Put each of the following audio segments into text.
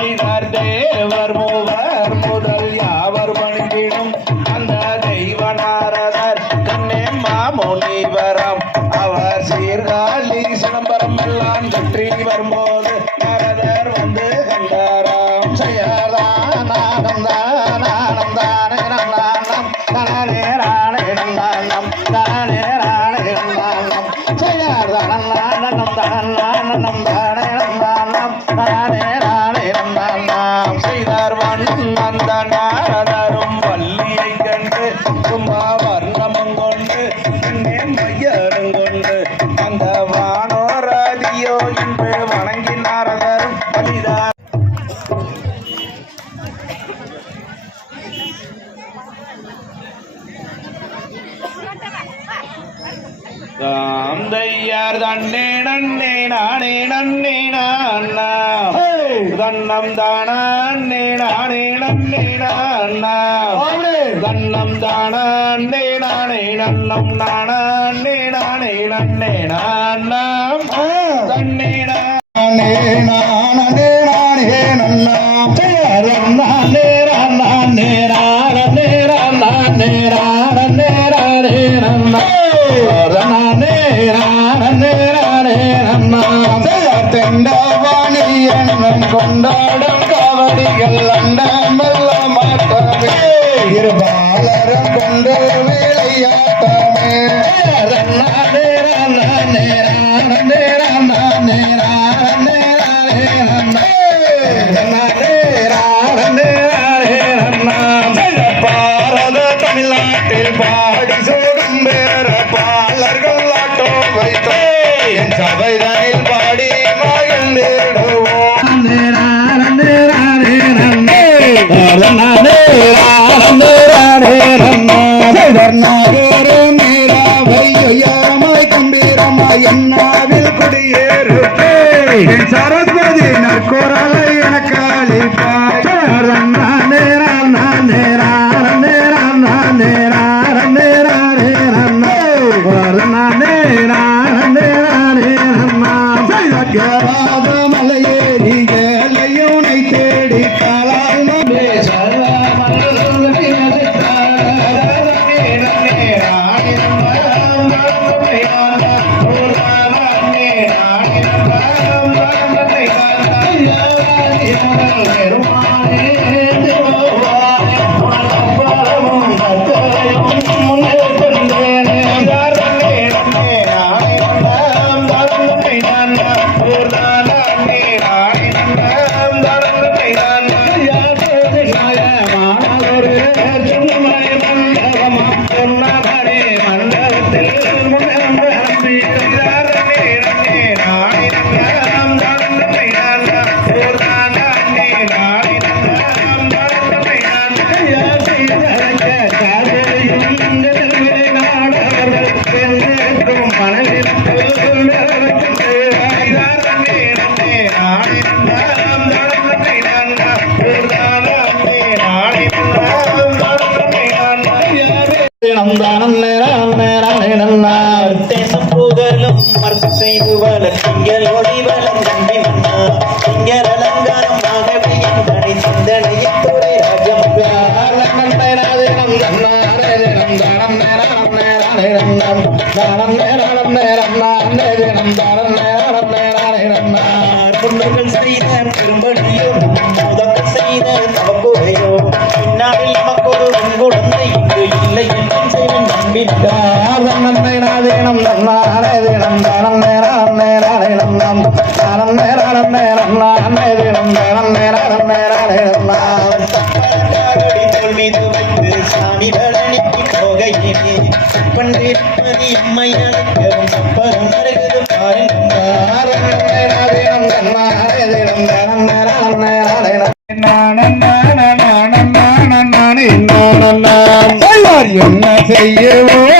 காட்டினார் தேவர் மூவர் முதல் யாவர் வணங்கிடும் அந்த தெய்வ நாரதர் கண்ணே மாமுனிவரா. நன்னே நானே நன்னே நான் நாம். நானே நான் சரஸ்வதி நற்கோரலை என காளிப்பாய் செய்த பெரும்படியோ முதக்க செய்த தவக்குறையோ பின்னாளில் நமக்கொரு குழந்தை இங்கு இல்லை என்றும் செய்வன் நம்பினார். நன்மை நாதேனம் நன்னாரேதேனம் தானம் நேரம் நேரம் நாம் தானம் நேரம் நேரம் நான் நேரம் நேரம் நேரம் நேரம் நாம் தோல்வி துவைத்து சாமி பழனிக்கு போகையினே பண்டிருப்பது செய்யவோ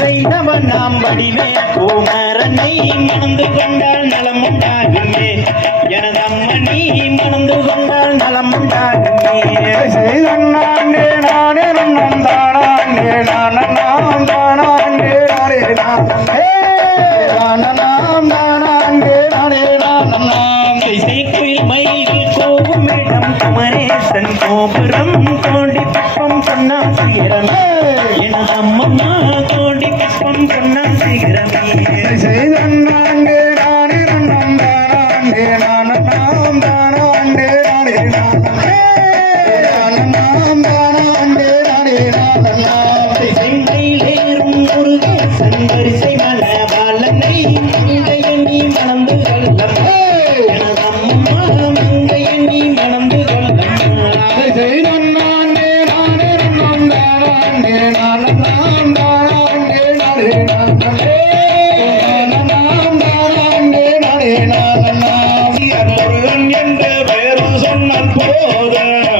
செய்தவன் நாம் வடிவே குமரனை மணந்து கொண்டால் நலம் உண்டாகுமே எனது அம்மனை மணந்து கொண்டால் நலம் உண்டாகுமே செய்தே நானே நம் தானாண்டே நான் நாம் தானாண்டே நானே நான் நாம் தானாண்டே நானே நான் நாம். திசைக்குயில் மயில் கோபுமிடம் குமரேசன் கோபுரம் தோண்டி பக்கம் சொன்னா Oh,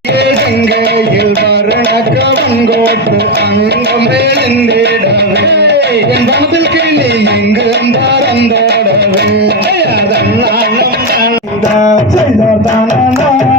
జై జోర్దానా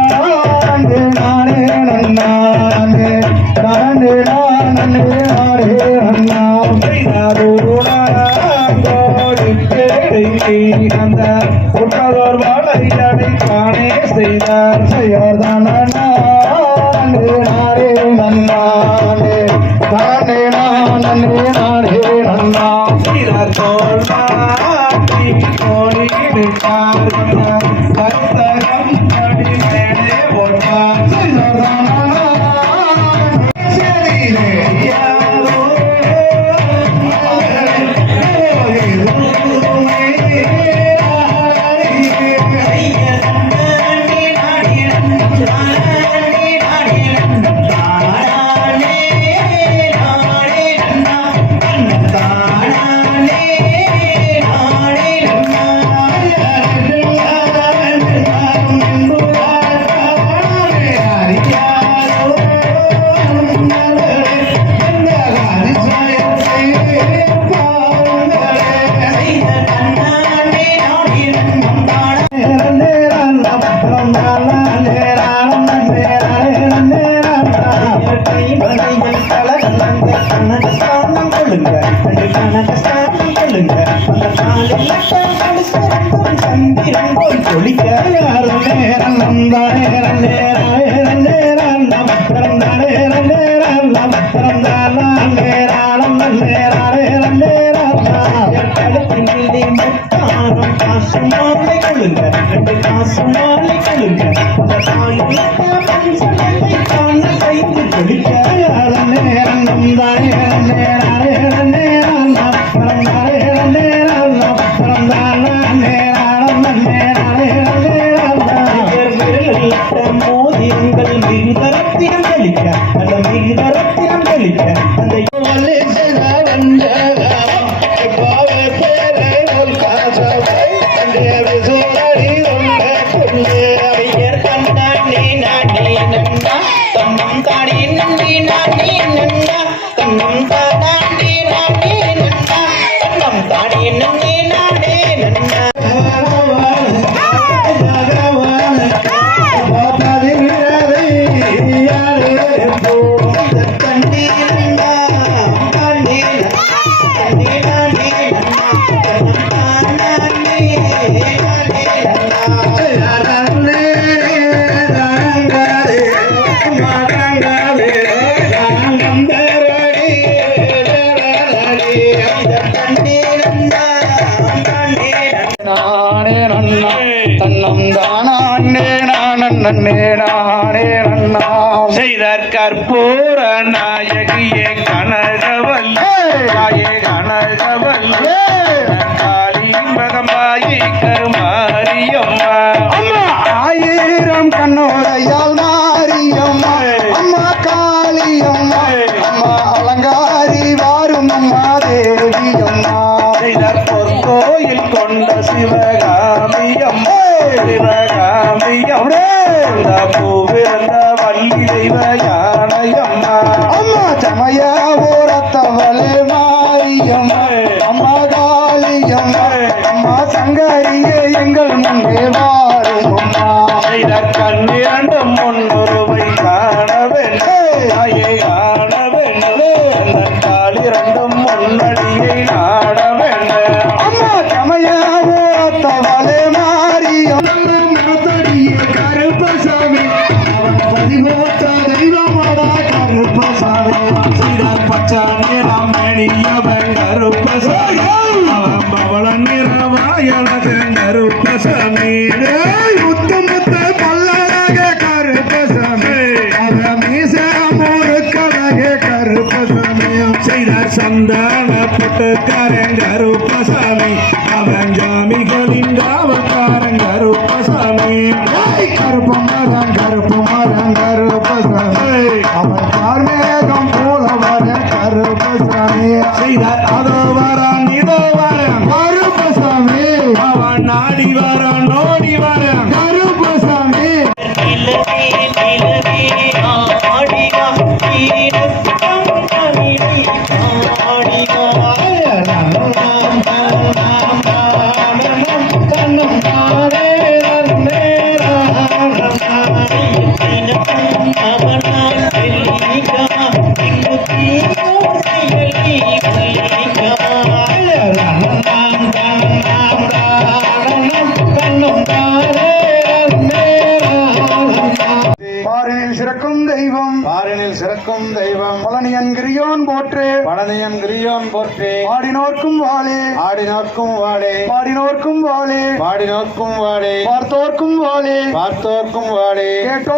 தாரம் காசு மாலை கொழுங்க ரெண்டு காசு மாலை கொழுங்க காண கைந்து கொடுக்க நேரம் நேரம் நேரம் நேரம் நேரம் யாருக்கும் பார்த்தோர்க்கும் வாழே பார்த்தோர்க்கும் வாழே பார்த்தோர்க்கும் வாழே கேட்டோ